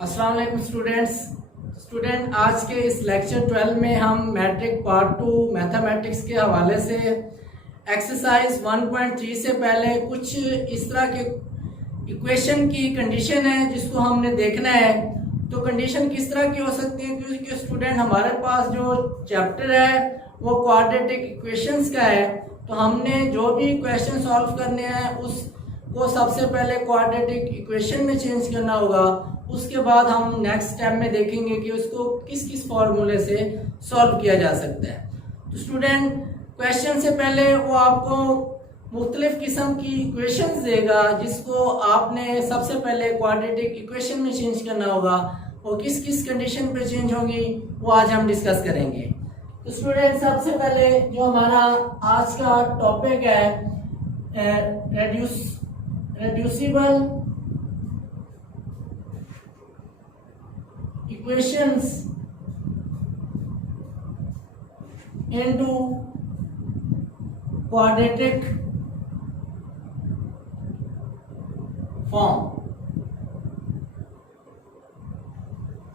अस्सलाम वालेकुम स्टूडेंट आज के इस लेक्चर 12 में हम मैट्रिक पार्ट 2 मैथमेटिक्स के हवाले से एक्सरसाइज 1.3 से पहले कुछ इस तरह के इक्वेशन की कंडीशन है जिसको हमने देखना है। तो कंडीशन किस तरह की हो सकती है, क्योंकि स्टूडेंट हमारे पास जो चैप्टर है वो क्वाड्रेटिक इक्वेशंस का है। तो हमने जो भी इक्वेशन सॉल्व करने हैं उसको सबसे पहले क्वाड्रेटिक इक्वेशन में चेंज करना होगा। उसके बाद हम नेक्स्ट स्टेप में देखेंगे कि उसको किस किस फॉर्मूले से सॉल्व किया जा सकता है। तो स्टूडेंट क्वेश्चन से पहले वो आपको मुख्तलिफ किस्म की इक्वेशंस देगा जिसको आपने सबसे पहले क्वाड्रेटिक इक्वेशन में चेंज करना होगा। वो किस किस कंडीशन पे चेंज होंगी वो आज हम डिस्कस करेंगे। तो स्टूडेंट सबसे पहले जो हमारा आज का टॉपिक है reducible equations into quadratic form।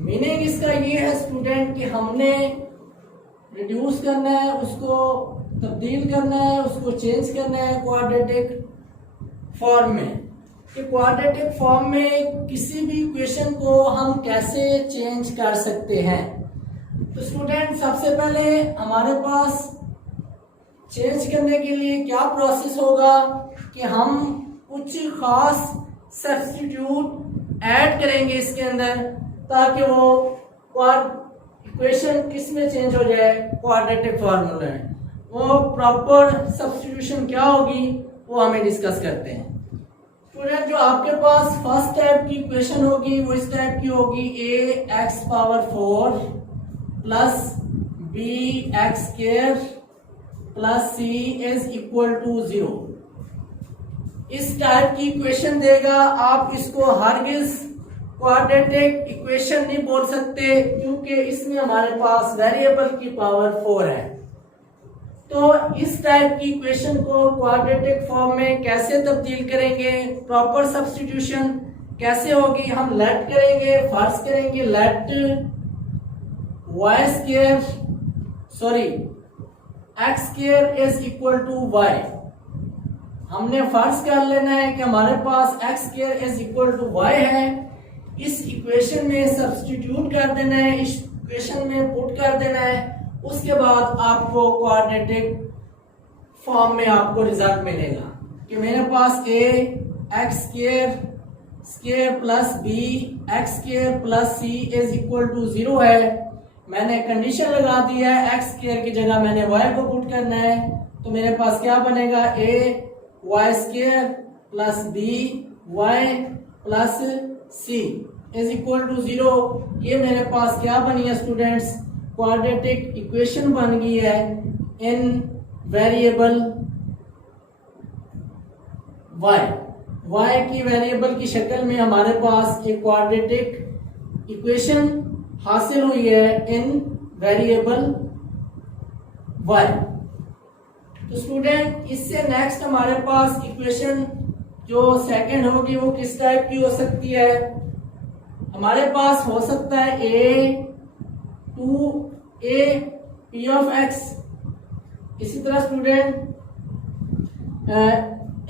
Meaning इसका ये है स्टूडेंट कि हमने रिड्यूस करना है, उसको तब्दील करना है, उसको चेंज करना है क्वाड्रेटिक फॉर्म में। कि क्वाड्रेटिक फॉर्म में किसी भी इक्वेशन को हम कैसे चेंज कर सकते हैं। तो स्टूडेंट सबसे पहले हमारे पास चेंज करने के लिए क्या प्रोसेस होगा कि हम कुछ खास सब्स्टिट्यूट ऐड करेंगे इसके अंदर ताकि वो इक्वेशन किस में चेंज हो जाए, क्वाड्रेटिक फॉर्मूला में। वो प्रॉपर सब्स्टिट्यूशन क्या होगी वो हमें डिस्कस करते हैं। स्टूडेंट जो आपके पास फर्स्ट टाइप की इक्वेशन होगी वो इस टाइप की होगी, ax⁴ plus bx² plus c is equal to 0। इस टाइप की इक्वेशन देगा। आप इसको हरगिज क्वाड्रेटिक इक्वेशन नहीं बोल सकते क्योंकि इसमें हमारे पास वेरिएबल की पावर 4 है। तो इस टाइप की इक्वेशन को क्वाड्रेटिक फॉर्म में कैसे तब्दील करेंगे, प्रॉपर सब्स्टिट्यूशन कैसे होगी, हम लेट करेंगे। फर्स्ट करेंगे let x² is equal to y। हमने फर्ज कर लेना है कि हमारे पास x² is equal to y है। इस इक्वेशन में सब्स्टिट्यूट कर देना है, इस इक्वेशन में पुट कर देना है। उसके बाद आपको क्वाड्रेटिक फॉर्म में आपको रिजल्ट मिलेगा कि मेरे पास ax² plus bx² plus c is equal to 0 है। मैंने कंडीशन लगा दी है, x² की जगह मैंने y को पुट करना है। तो मेरे पास क्या बनेगा, ay² plus by plus c is equal to 0। ये मेरे पास क्या बनी है स्टूडेंट्स, क्वाड्रेटिक इक्वेशन बन गई है इन वेरिएबल y की वेरिएबल की शक्ल में हमारे पास एक क्वाड्रेटिक इक्वेशन हासिल हुई है इन वेरिएबल y। तो स्टूडेंट इससे नेक्स्ट हमारे पास इक्वेशन जो सेकंड होगी वो किस टाइप की हो सकती है। हमारे पास हो सकता है a p ऑफ x। इसी तरह student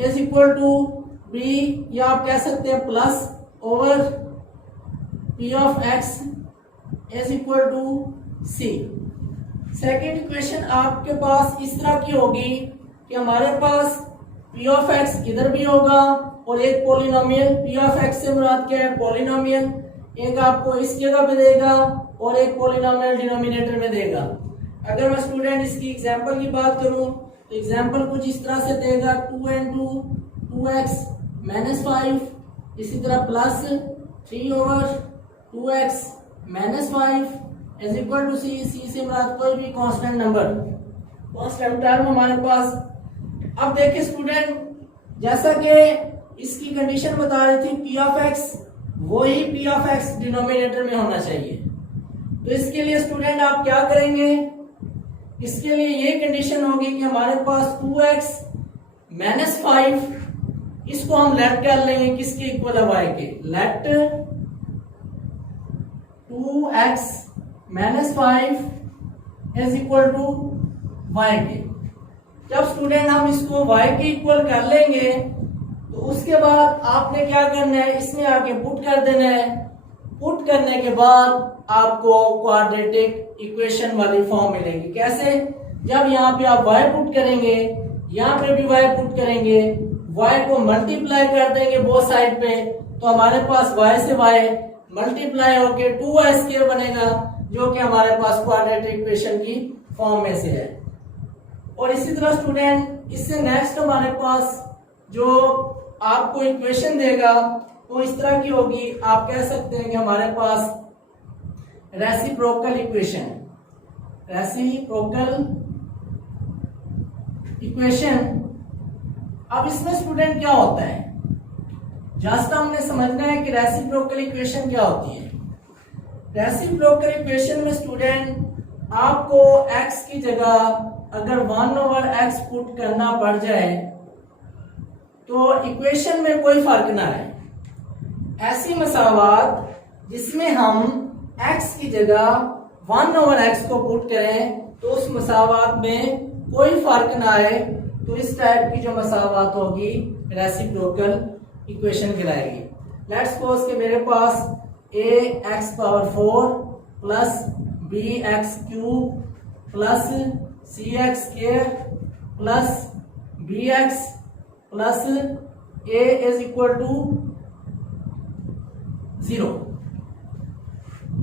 is equal to b, या आप कह सकते हैं plus over p of x is equal to c। Second equation आपके पास इस तरह की होगी कि हमारे पास p ऑफ x इधर भी होगा और एक पॉलिनोमियल p ऑफ x से मुराद क्या है, पॉलिनोमियल। एक आपको इस जगह पे देगा और एक पॉलिनोमियल डिनोमिनेटर में देगा। अगर मैं स्टूडेंट इसकी एग्जांपल की बात करूं तो एग्जांपल कुछ इस तरह से देगा, 2 2x माइनस 5, इसी तरह plus 3 over 2x minus 5 is equal to c से मुराद कोई भी कांस्टेंट नंबर, कांस्टेंट टर्म हमारे पास। अब देखिए स्टूडेंट, जैसा कि इसकी कंडीशन बता रही थी p ऑफ x, वही p ऑफ x डिनोमिनेटर में होना चाहिए। तो इसके लिए स्टूडेंट आप क्या करेंगे, इसके लिए ये कंडीशन होगी कि हमारे पास 2x माइनस 5 इसको हम लेट कर लेंगे किसके इक्वल है, y के। Let x minus 5 is equal to y के। जब स्टूडेंट हम इसको y के इक्वल कर लेंगे तो उसके बाद आपने क्या करना है, इसमें आके पुट कर देना है। पुट करने के बाद आपको क्वाड्रेटिक इक्वेशन वाली फॉर्म मिलेगी। कैसे? जब यहाँ पे आप y पुट करेंगे, यहाँ पे भी y पुट करेंगे, y को मल्टीप्लाई कर देंगे बोथ साइड पे, तो हमारे पास y से y मल्टीप्लाई होके 2y स्क्वायर बनेगा, जो कि हमारे पास क्वाड्रेटिक इक्वेशन की फॉर्म में से है। और इसी तरह स्टूडेंट इससे नेक्स्ट हमारे पास जो आपको इक्वेशन देगा वो इस तरह की होगी। आप कह सकते हैं कि हमारे पास रेसिप्रोकल इक्वेशन, रेसिप्रोकल इक्वेशन। अब इसमें स्टूडेंट क्या होता है, जस्ट हमने समझना है कि रेसिप्रोकल इक्वेशन क्या होती है। रेसिप्रोकल इक्वेशन में स्टूडेंट आपको x की जगह अगर 1/x पुट करना पड़ जाए तो इक्वेशन में कोई फर्क ना रहे। ऐसी मसावात जिसमें हम x की जगह 1/x को पुट करें तो उस मसावात में कोई फर्क ना आए, तो इस टाइप की जो मसावात होगी रेसिप्रोकल इक्वेशन कहलाएगी। लेट्स सपोज कि मेरे पास ax⁴ plus bx³ plus cx² plus bx plus a is equal to 0।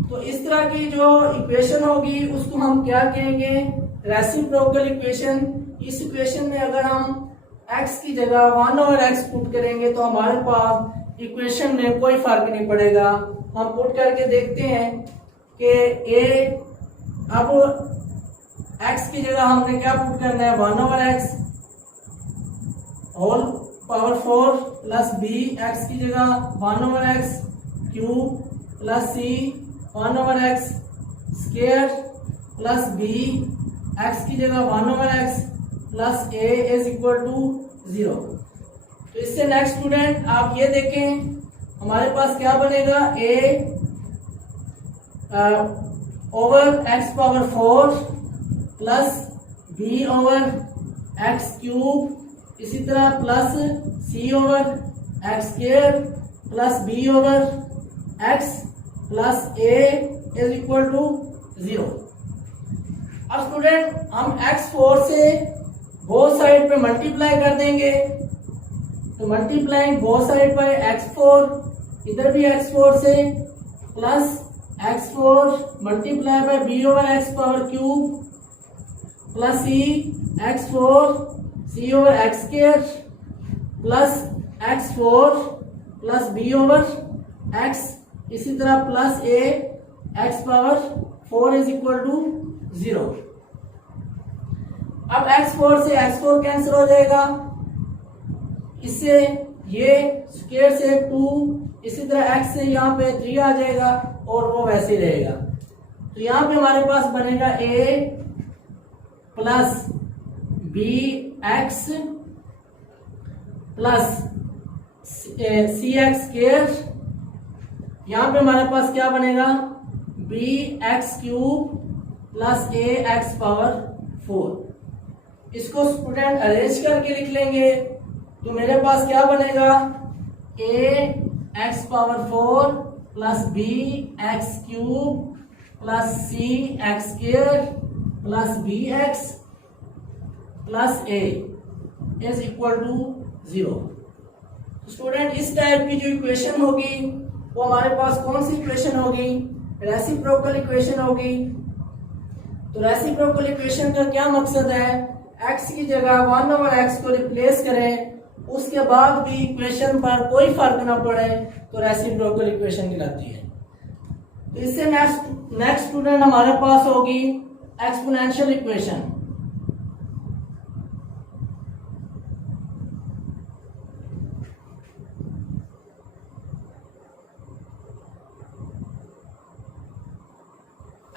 तो इस तरह की जो इक्वेशन होगी उसको हम क्या कहेंगे, रेसिप्रोकल इक्वेशन। इस इक्वेशन में अगर हम x की जगह 1/x पुट करेंगे तो हमारे पास इक्वेशन में कोई फर्क नहीं पड़ेगा। हम पुट करके देखते हैं कि a, अब x की जगह हमने क्या पुट करना है, 1/x whole power 4 plus b, x की जगह 1/x³ plus c 1/x square plus b, x की जगह 1/x plus a is equal to 0। तो इससे नेक्स्ट स्टूडेंट आप ये देखें हमारे पास क्या बनेगा, a over x⁴ plus b over x³, इसी तरह plus c over x² plus b over x plus a is equal to 0। अब स्टूडेंट हम x4 से बोथ साइड पे मल्टीप्लाई कर देंगे, तो multiplying both side by x4, इधर भी x4 से plus x4 multiply by b over x³ plus c x4 c over x² plus x4 plus b over x, इसी तरह plus a x⁴ is equal to 0। अब x4 से x4 cancel हो जाएगा, इससे ये स्क्वायर से 2, इसी तरह x से यहाँ पे 3 आ जाएगा और वो वैसे ही रहेगा। तो यहाँ पे हमारे पास बनेगा a plus bx plus cx², यहाँ पे हमारे पास क्या बनेगा, bx³ प्लस ax⁴। इसको स्टूडेंट अरेंज करके लिख लेंगे तो मेरे पास क्या बनेगा, ax⁴ plus bx³ plus cx² plus bx plus a is equal to 0। Student इस टाइप की जो इक्वेशन होगी वो हमारे पास कौन सी इक्वेशन होगी, रेसिप्रोकल इक्वेशन होगी। तो रेसिप्रोकल इक्वेशन का क्या मकसद है, x की जगह 1/x को रिप्लेस करें, उसके बाद भी इक्वेशन पर कोई फर्क ना पड़े, तो रेसिप्रोकल इक्वेशन कहलाती है। तो इससे नेक्स्ट स्टूडेंट हमारे पास होगी एक्सपोनेंशियल इक्वेशन।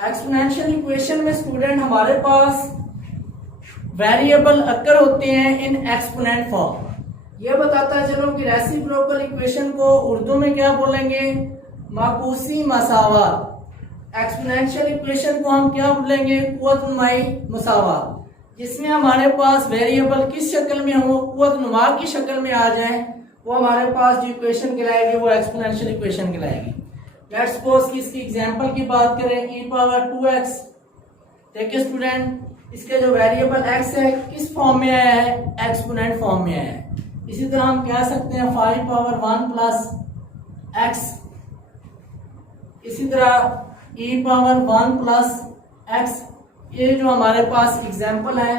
एक्सपोनेंशियल इक्वेशन में स्टूडेंट हमारे पास वेरिएबल अकर होते हैं इन एक्सपोनेंट फॉर्म। यह बताता चलो कि रेसिप्रोकल इक्वेशन को उर्दू में क्या बोलेंगे, माकूसी मसावात। एक्सपोनेंशियल इक्वेशन को हम क्या बोलेंगे, कुव्वत नुमाई मुसावात, जिसमें हमारे पास वेरिएबल किस शक्ल में हो, कुव्वत नुमा की शक्ल में आ जाए, वो हमारे पास जो इक्वेशन कहलाएगी वो एक्सपोनेंशियल इक्वेशन कहलाएगी। लेट्स सपोज कि इसकी एग्जांपल की बात करें, e पावर 2x। देखिए स्टूडेंट, इसके जो वेरिएबल x है किस फॉर्म में आया है, एक्सपोनेंट फॉर्म में आया है। इसी तरह हम कह सकते हैं 5 पावर 1 प्लस x, इसी तरह e पावर 1 प्लस x। ये जो हमारे पास एग्जांपल है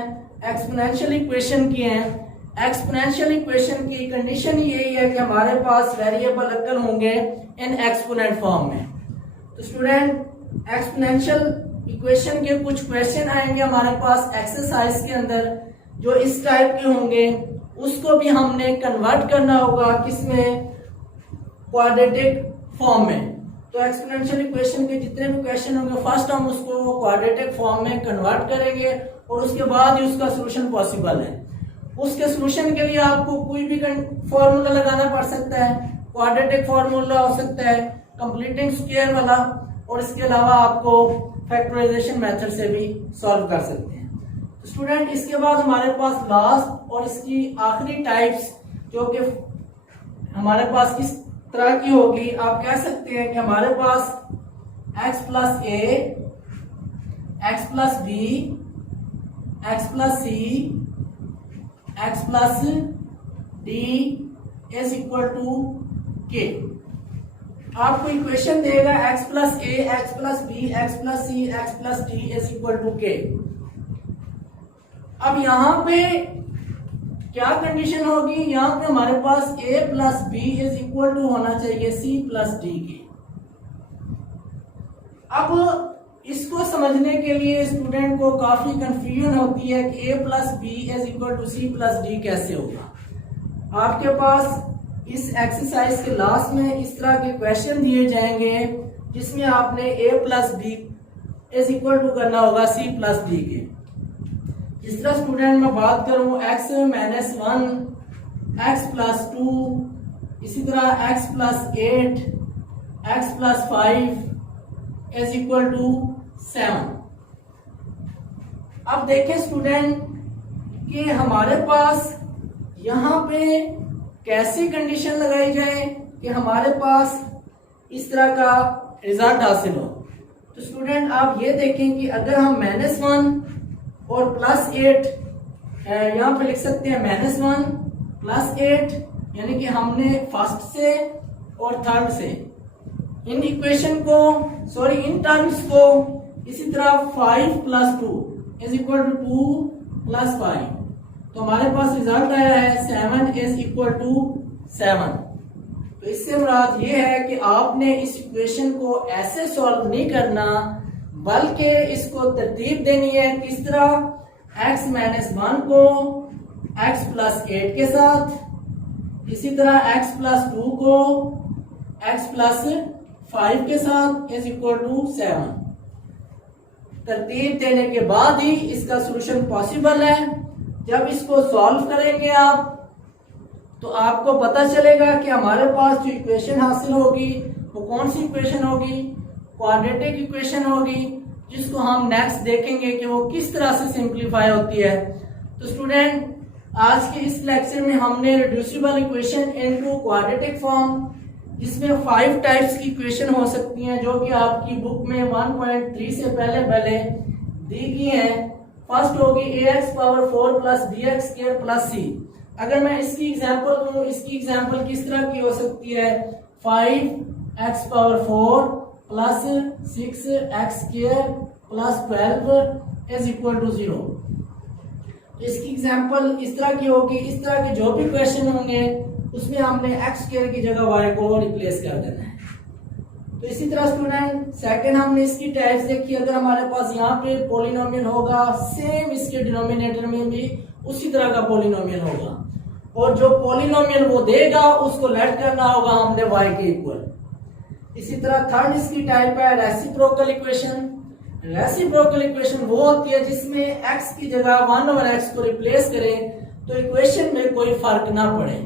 एक्सपोनेंशियल इक्वेशन की है। एक्सपोनेंशियल इक्वेशन की कंडीशन यही है कि हमारे पास वेरिएबल अक्ल होंगे इन एक्सपोनेंट फॉर्म में। तो स्टूडेंट एक्सपोनेंशियल इक्वेशन के कुछ क्वेश्चन आएंगे हमारे पास एक्सरसाइज के अंदर, जो इस टाइप के होंगे, उसको भी हमने कन्वर्ट करना होगा किसमें, क्वाड्रेटिक फॉर्म में। तो एक्सपोनेंशियल इक्वेशन के जितने भी क्वेश्चन होंगे फर्स्ट हम उसको क्वाड्रेटिक फॉर्म में कन्वर्ट करेंगे और उसके बाद ही उसका सॉल्यूशन पॉसिबल है। उसके सॉल्यूशन के लिए आपको कोई भी फॉर्मूला लगाना पड़ सकता है, क्वाड्रेटिक फॉर्मूला हो सकता है, कंप्लीटिंग स्क्वायर वाला, और इसके अलावा आपको फैक्टराइजेशन मेथड से भी सॉल्व कर सकते हैं। तो स्टूडेंट इसके बाद हमारे पास लास्ट और इसकी आखिरी टाइप्स जो कि हमारे पास किस तरह की होगी, आप कह सकते हैं कि हमारे पास x plus a, x plus b, x plus c, x plus D is equal to k. आपको इक्वेशन देगा x plus a, x plus b, x plus c, x plus D is equal to k. अब यहां पे क्या condition होगी, यहां पे हमारे पास a plus b is equal to होना चाहिए c प्लस डी के। अब इसको समझने के लिए स्टूडेंट को काफी कंफ्यूजन होती है कि a plus b is equal to c plus d कैसे होगा। आपके पास इस एक्सरसाइज के लास्ट में इस तरह के क्वेश्चन दिए जाएंगे जिसमें आपने a plus b is equal to करना होगा c प्लस डी के। इस तरह स्टूडेंट मैं बात करूं x माइनस 1, x प्लस 2, इसी तरह x plus 8, x plus 5 is equal to 7। अब देखें स्टूडेंट कि हमारे पास यहां पे कैसी कंडीशन लगाई जाए कि हमारे पास इस तरह का रिजल्ट हासिल हो। तो स्टूडेंट आप ये देखें कि अगर हम -1 और +8 यहाँ पे लिख सकते हैं -1 +8, यानी कि हमने फर्स्ट से और थर्ड से इन इक्वेशन को इन टर्म्स को, इसी तरह 5 + 2 इज इक्वल टू 2 + 5। तो हमारे पास रिजल्ट आया है 7 इज इक्वल टू 7। तो इससे मुराद ये है कि आपने इस इक्वेशन को ऐसे सॉल्व नहीं करना, बल्कि इसको तरतीब देनी है किस तरह, x माइनस 1 को x प्लस 8 के साथ, इसी तरह x प्लस 2 को x प्लस 5 के साथ इज इक्वल टू 7। तरतीब देने के बाद ही इसका सॉल्यूशन पॉसिबल है। जब इसको सॉल्व करेंगे आप तो आपको पता चलेगा कि हमारे पास जो इक्वेशन हासिल होगी वो कौन सी इक्वेशन होगी, क्वाड्रेटिक इक्वेशन होगी, जिसको हम नेक्स्ट देखेंगे कि वो किस तरह से सिंप्लीफाई होती है। तो स्टूडेंट आज के इस लेक्चर में हमने reducible equation into quadratic form, जिसमें 5 टाइप्स की इक्वेशन हो सकती हैं जो कि आपकी बुक में 1.3 से पहले दी गई है। फर्स्ट होगी ax power 4 plus bx square plus c। अगर मैं इसकी एग्जांपल दूं, इसकी एग्जांपल किस तरह की हो सकती है, 5x power 4 plus 6x square plus 12 is equal to 0। इसकी एग्जांपल इस तरह की होगी। इस तरह के जो भी क्वेश्चन होंगे उसमें हमने x स्क्वायर की जगह y को रिप्लेस कर देना है। तो इसी तरह स्टूडेंट सेकंड हमने इसकी टाइप्स देखी। अगर हमारे पास यहाँ पे पॉलिनोमियल होगा, सेम इसके डिनोमिनेटर में भी उसी तरह का पॉलिनोमियल होगा, और जो पॉलिनोमियल वो देगा उसको लेट करना होगा हमने y के इक्वल। इसी तरह थर्ड इसकी टाइप है रेसिप्रोकल इक्वेशन। रेसिप्रोकल इक्वेशन वो होती है जिसमें x की जगह 1/x को रिप्लेस करें तो इक्वेशन में कोई फर्क ना पड़े।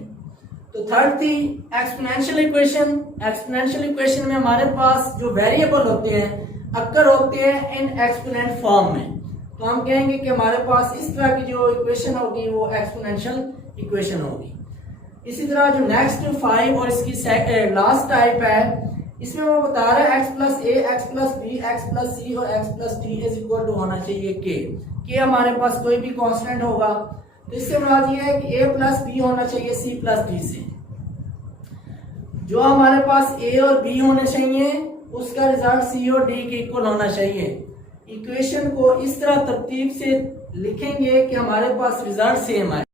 तो थर्ड थी एक्सपोनेंशियल इक्वेशन। एक्सपोनेंशियल इक्वेशन में हमारे पास जो वेरिएबल होते हैं अक्कर होते हैं इन एक्सपोनेंट फॉर्म में, तो हम कहेंगे कि हमारे पास इस तरह की जो इक्वेशन होगी वो एक्सपोनेंशियल इक्वेशन होगी। इसी तरह जो नेक्स्ट 5 और इसकी लास्ट टाइप है, इसमें वो बता रहा है x plus A, x plus B, x plus C और x plus D is equal to होना चाहिए के हमारे पास कोई भी कांस्टेंट होगा, तो इससे मुराद ये है कि a प्लस बी होना चाहिए c प्लस डी से। जो हमारे पास a और b होने चाहिए उसका रिजल्ट c और d के इक्वल होना चाहिए। इक्वेशन को इस तरह तरतीब से लिखेंगे कि हमारे पास रिजल्ट सेम आए।